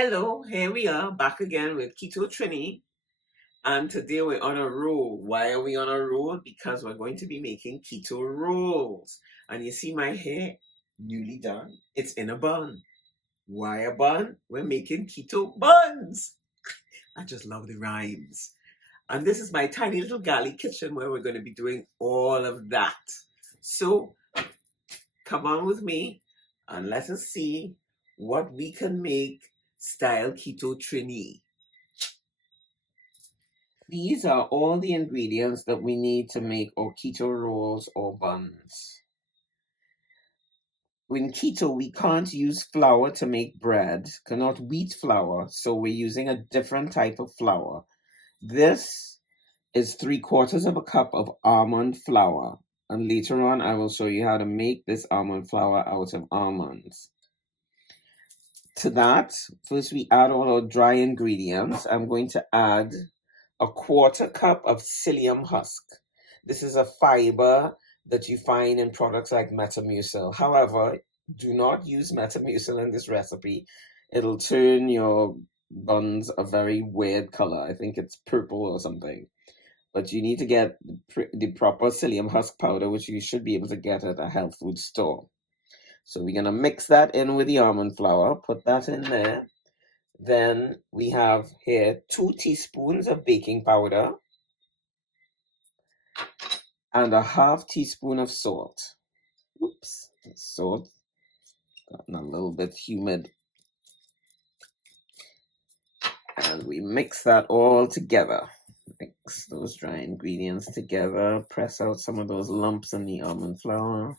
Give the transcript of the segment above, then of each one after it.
Hello, here we are back again with Keto Trini, and today we're on a roll. Why are we on a roll? Because we're going to be making keto rolls. And you see my hair, newly done. It's in a bun. Why a bun? We're making keto buns. I just love the rhymes. And this is my tiny little galley kitchen where we're going to be doing all of that. So come on with me and let us see what we can make style keto trini. These are all the ingredients that we need to make our keto rolls or buns. In keto, we can't use flour to make bread, cannot wheat flour, so we're using a different type of flour. This is 3/4 of a cup of almond flour, and later on I will show you how to make this almond flour out of almonds. To that, first we add all our dry ingredients. I'm going to add a 1/4 cup of psyllium husk. This is a fiber that you find in products like Metamucil. However, do not use Metamucil in this recipe. It'll turn your buns a very weird color. I think it's purple or something. But you need to get the proper psyllium husk powder, which you should be able to get at a health food store. So we're going to mix that in with the almond flour, put that in there. Then we have here 2 teaspoons of baking powder and a 1/2 teaspoon of salt. Oops, salt gotten a little bit humid. And we mix that all together. Mix those dry ingredients together. Press out some of those lumps in the almond flour.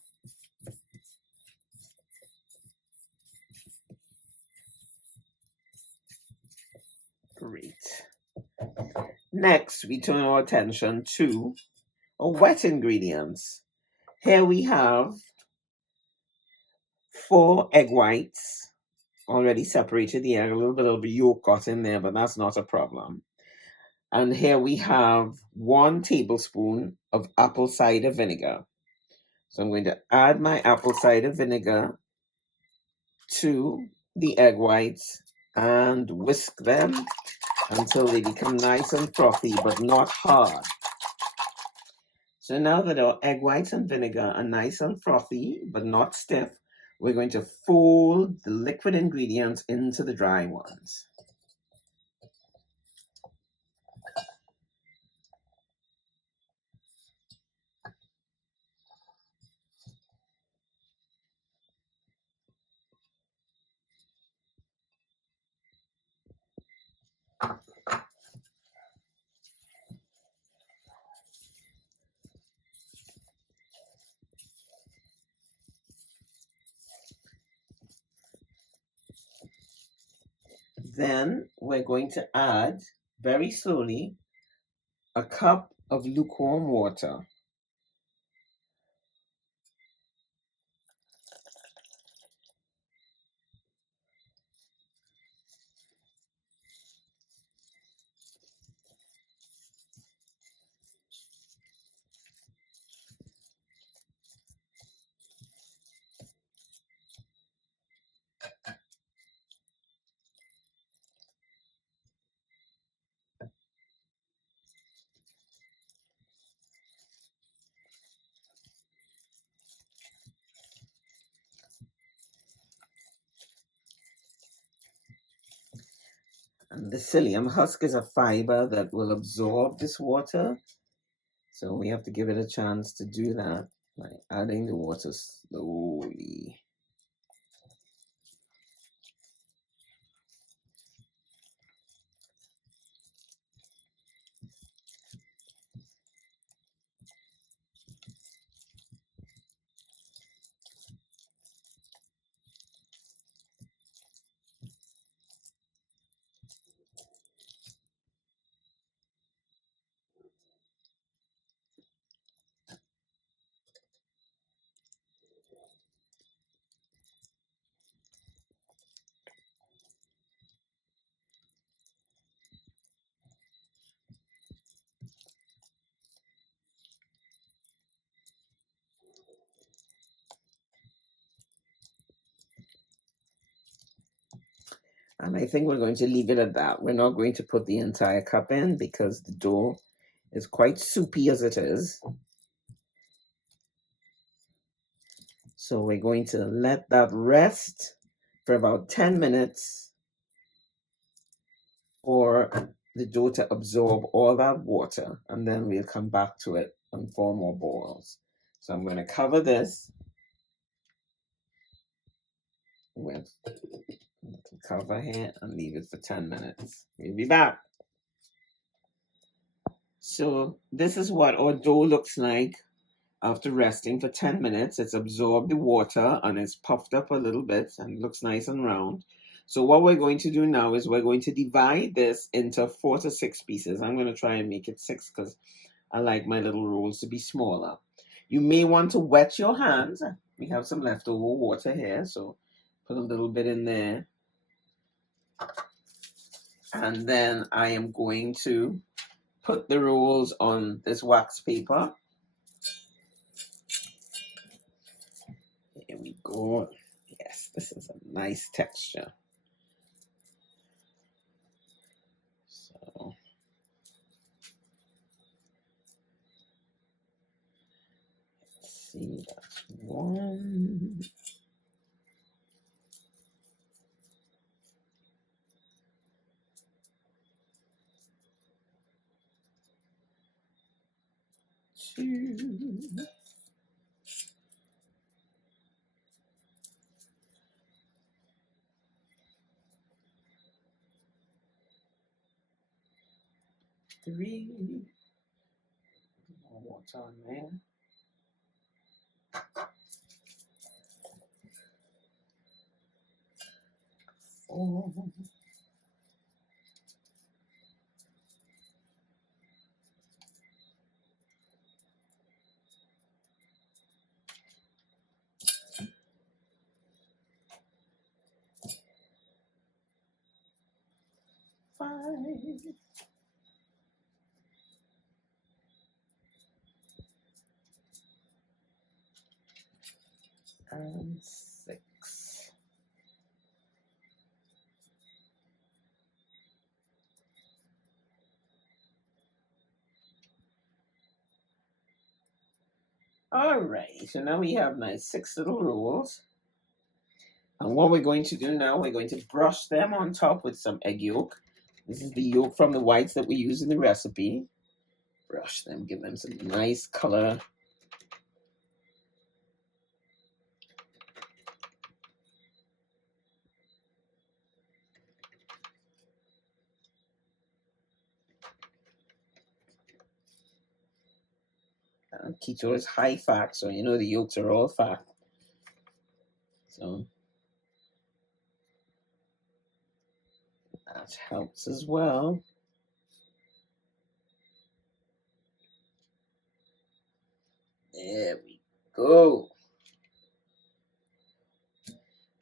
Great. Next, we turn our attention to our wet ingredients. Here we have 4 egg whites. Already separated the egg, a little bit of yolk got in there, but that's not a problem. And here we have 1 tablespoon of apple cider vinegar. So I'm going to add my apple cider vinegar to the egg whites and whisk them until they become nice and frothy, but not hard. So now that our egg whites and vinegar are nice and frothy, but not stiff, we're going to fold the liquid ingredients into the dry ones. Then we're going to add, very slowly, a cup of lukewarm water. And the psyllium husk is a fiber that will absorb this water. So we have to give it a chance to do that by adding the water slowly. And I think we're going to leave it at that. We're not going to put the entire cup in because the dough is quite soupy as it is. So we're going to let that rest for about 10 minutes for the dough to absorb all that water, and then we'll come back to it and form more balls. So I'm going to cover this with the cover here and leave it for 10 minutes. We'll be back. So this is what our dough looks like after resting for 10 minutes. It's absorbed the water and it's puffed up a little bit and looks nice and round. So what we're going to do now is we're going to divide this into 4 to 6 pieces. I'm going to try and make it 6 because I like my little rolls to be smaller. You may want to wet your hands. We have some leftover water here, so put a little bit in there. And then I am going to put the rolls on this wax paper. Here we go. Yes, this is a nice texture. So let's see, that's 1. 2. 3. More water on there. 4. 5. And 6. All right, so now we have nice 6 little rolls. And what we're going to do now, we're going to brush them on top with some egg yolk. This is the yolk from the whites that we use in the recipe. Brush them, give them some nice color. Keto is high fat, so you know the yolks are all fat. So that helps as well. There we go.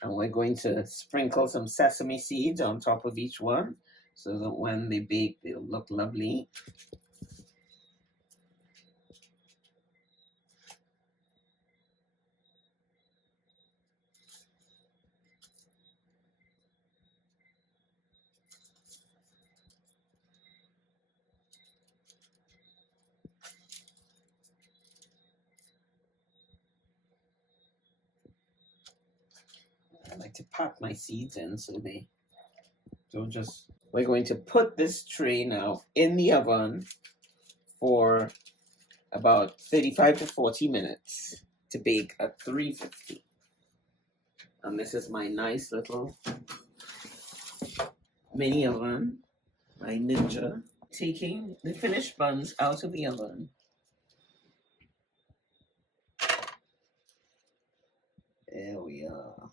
And we're going to sprinkle some sesame seeds on top of each one so that when they bake, they'll look lovely. I like to pack my seeds in so they don't just... We're going to put this tray now in the oven for about 35 to 40 minutes to bake at 350. And this is my nice little mini oven, my Ninja. Taking the finished buns out of the oven. There we are.